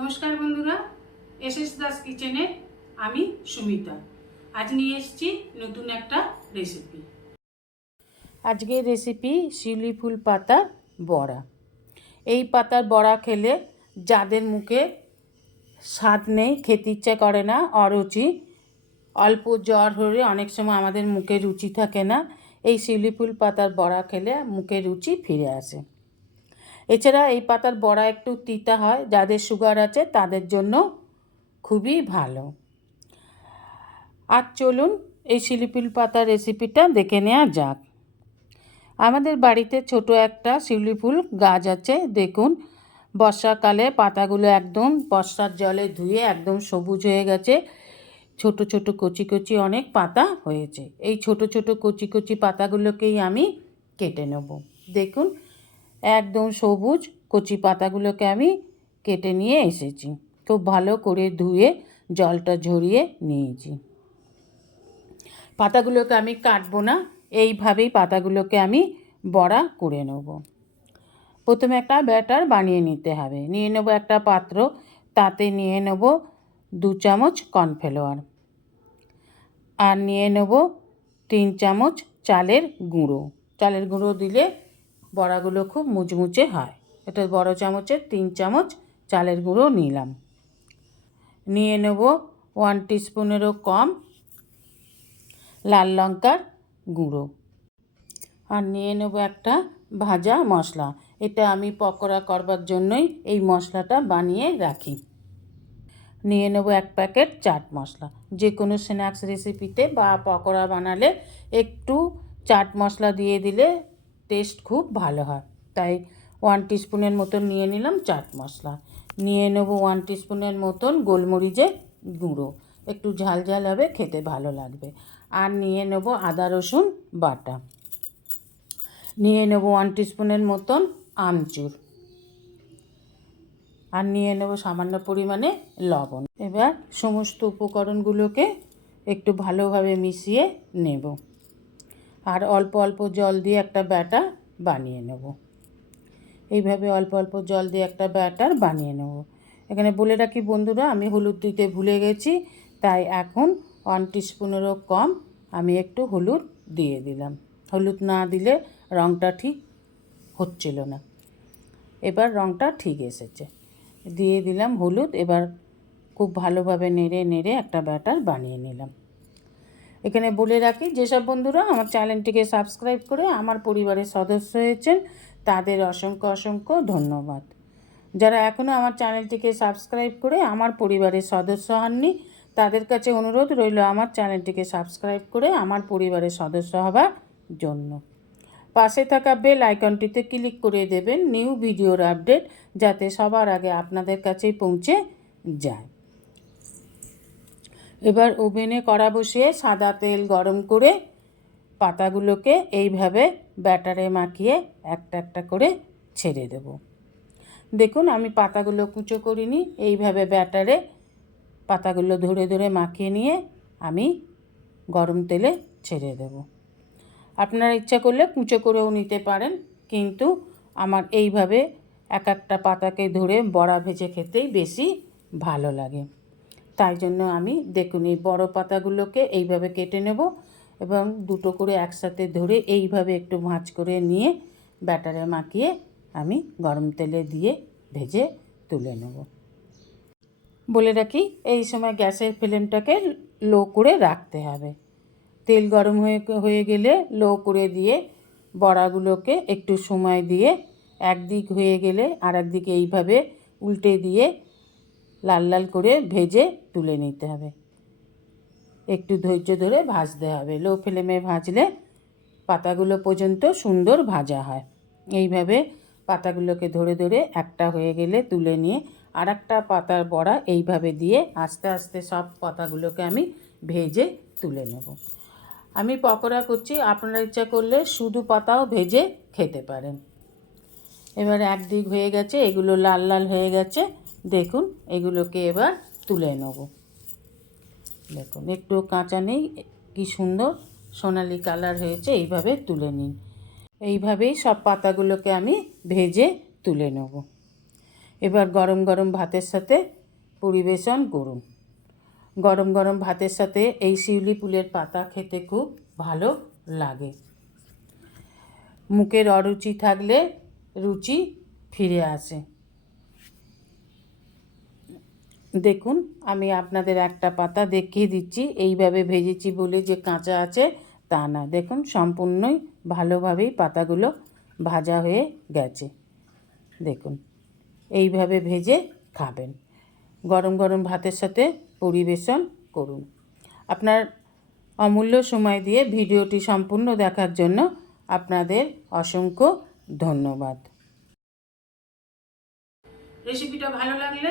নমস্কার বন্ধুরা S S Das কিচেনে আমি সুমিতা। আজ নিয়ে এসেছি নতুন একটা রেসিপি আজকের রেসিপি শিউলি ফুল পাতার বড়া। এই পাতার বড়া খেলে যাদের মুখে স্বাদ নেই, খেতে ইচ্ছে করে না, অরুচি, অল্প জ্বর হলে অনেক সময় আমাদের মুখে রুচি থাকে না, এই শিউলি ফুল পাতার বড়া খেলে মুখে রুচি ফিরে আসে। এছাড়া এই পাতার বড়া একটু তিতা হয়, যাদের সুগার আছে তাদের জন্য খুবই ভালো। আর চলুন এই শিলিপুল পাতার রেসিপিটা দেখে নেওয়া যাক। আমাদের বাড়িতে ছোট একটা শিউলি ফুল গাছ আছে, দেখুন। বর্ষাকালে পাতাগুলো একদম বর্ষার জলে ধুয়ে একদম সবুজ হয়ে গেছে। ছোট ছোট কচি কচি অনেক পাতা হয়েছে। এই ছোট ছোট কচি কচি পাতাগুলোকেই আমি কেটে নেব। দেখুন একদম সবুজ কচি পাতাগুলোকে আমি কেটে নিয়ে এসেছি। খুব ভালো করে ধুয়ে জলটা ঝরিয়ে নিয়েছি। পাতাগুলোকে আমি কাটবো না, এইভাবেই পাতাগুলোকে আমি বড়া করে নেব। প্রথমে একটা ব্যাটার বানিয়ে নিতে হবে। নিয়ে নেব একটা পাত্র, তাতে নিয়ে নেব দু চামচ কর্নফ্লাওয়ার। আর নিয়ে নেব তিন চামচ চালের গুঁড়ো। চালের গুঁড়ো দিলে বড়াগুলো খুব মুচমুচে হয়। এটা বড় চামচের তিন চামচ চালের গুঁড়ো নিলাম। নিয়ে নেব ওয়ান টিস্পুনেরও কম লাল লঙ্কার গুঁড়ো। আর নিয়ে নেব একটা ভাজা মশলা। এটা আমি পকোড়া করবার জন্যই এই মশলাটা বানিয়ে রাখি। নিয়ে নেব এক প্যাকেট চাট মশলা। যে কোনো স্ন্যাক্স রেসিপিতে বা পকোড়া বানালে একটু চাট মশলা দিয়ে দিলে টেস্ট খুব ভালো হয়। তাই ওয়ান টিস্পুনের মতন নিয়ে নিলাম চাট মশলা। নিয়ে নেব ওয়ান টিস্পুনের মতন গোলমরিচের গুঁড়ো। একটু ঝাল ঝাল হবে, খেতে ভালো লাগবে। আর নিয়ে নেব আদা, রসুন, বাটা। নিয়ে নেব ওয়ান টিস্পুনের মতন আমচুর। আর নিয়ে নেব সামান্য পরিমাণে লবণ। এবার সমস্ত উপকরণগুলোকে একটু ভালোভাবে মিশিয়ে নেব। আর অল্প অল্প জল দিয়ে একটা ব্যাটার বানিয়ে নেব। এইভাবে অল্প অল্প জল দিয়ে একটা ব্যাটার বানিয়ে নেব। এখানে বলে রাখি বন্ধুরা, আমি হলুদ দিতে ভুলে গেছি, তাই এখন ওয়ান টিস্পুনেরও কম আমি একটু হলুদ দিয়ে দিলাম। হলুদ না দিলে রঙটা ঠিক হচ্ছিল না। এবার রঙটা ঠিক এসেছে। দিয়ে দিলাম হলুদ, এবার খুব ভালোভাবে নেড়ে নেড়ে একটা ব্যাটার বানিয়ে নিলাম। এখানে বলে রাখি, যেসব বন্ধুরা আমার চ্যানেলটিকে সাবস্ক্রাইব করে আমার পরিবারের সদস্য হয়েছেন, তাদের অসংখ্য অসংখ্য ধন্যবাদ। যারা এখনও আমার চ্যানেলটিকে সাবস্ক্রাইব করে আমার পরিবারের সদস্য হননি, তাদের কাছে অনুরোধ রইল আমার চ্যানেলটিকে সাবস্ক্রাইব করে আমার পরিবারের সদস্য হবার জন্য। পাশে থাকা বেল আইকনটিতে ক্লিক করে দেবেন নিউ ভিডিওর আপডেট, যাতে সবার আগে আপনাদের কাছেই পৌঁছে যায়। এবার ওভেনে কড়া বসিয়ে সাদা তেল গরম করে পাতাগুলোকে এইভাবে ব্যাটারে মাখিয়ে একটা একটা করে ছেড়ে দেব। দেখুন, আমি পাতাগুলো কুচো করিনি। এইভাবে ব্যাটারে পাতাগুলো ধরে ধরে মাখিয়ে নিয়ে আমি গরম তেলে ছেড়ে দেব। আপনারা ইচ্ছা করলে কুচো করেও নিতে পারেন, কিন্তু আমার এইভাবে এক একটা পাতাকে ধরে বড়া ভেজে খেতেই বেশি ভালো লাগে। তাই জন্য আমি দেখুন, এই বড় পাতাগুলোকে এইভাবে কেটে নেব এবং দুটো করে একসাথে ধরে এইভাবে একটু ভাঁজ করে নিয়ে ব্যাটারে মাখিয়ে আমি গরম তেলে দিয়ে ভেজে তুলে নেব। বলে রাখি, এই সময় গ্যাসের ফ্লেমটাকে লো করে রাখতে হবে। তেল গরম হয়ে হয়ে গেলে লো করে দিয়ে বড়াগুলোকে একটু সময় দিয়ে একদিক হয়ে গেলে আর একদিকে এইভাবে উল্টে দিয়ে লাল লাল করে ভেজে তুলে নিতে হবে। একটু ধৈর্য ধরে ভাজতে হবে। লো ফ্লেমে ভাজলে পাতাগুলো পর্যন্ত সুন্দর ভাজা হয়। এইভাবে পাতাগুলোকে ধরে ধরে একটা হয়ে গেলে তুলে নিয়ে আর একটা পাতার বড়া এইভাবে দিয়ে আস্তে আস্তে সব পাতাগুলোকে আমি ভেজে তুলে নেব। আমি পকোড়া করছি, আপনারা ইচ্ছা করলে শুধু পাতাও ভেজে খেতে পারেন। এবার একদিক হয়ে গেছে, এগুলো লাল লাল হয়ে গেছে। দেখুন, এগুলোকে এবার তুলে নেব। দেখুন, একটু কাঁচা নেই, কি সুন্দর, সোনালি কালার হয়েছে, এইভাবে তুলে নিন। এইভাবেই সব পাতাগুলোকে আমি ভেজে তুলে নেব। এবার গরম গরম ভাতের সাথে পরিবেশন করুন। গরম গরম ভাতের সাথে এই শিউলি ফুলের পাতা খেতে খুব ভালো লাগে। মুখের অরুচি থাকলে রুচি ফিরে আসে। দেখুন, আমি আপনাদের একটা পাতা দেখিয়ে দিচ্ছি। এইভাবে ভেজেছি বলে যে কাঁচা আছে, তা না। দেখুন, সম্পূর্ণই ভালোভাবেই পাতাগুলো ভাজা হয়ে গেছে। দেখুন, এইভাবে ভেজে খাবেন। গরম গরম ভাতের সাথে পরিবেশন করুন। আপনার অমূল্য সময় দিয়ে ভিডিওটি সম্পূর্ণ দেখার জন্য আপনাদের অসংখ্য ধন্যবাদ। রেসিপিটা ভালো লাগলে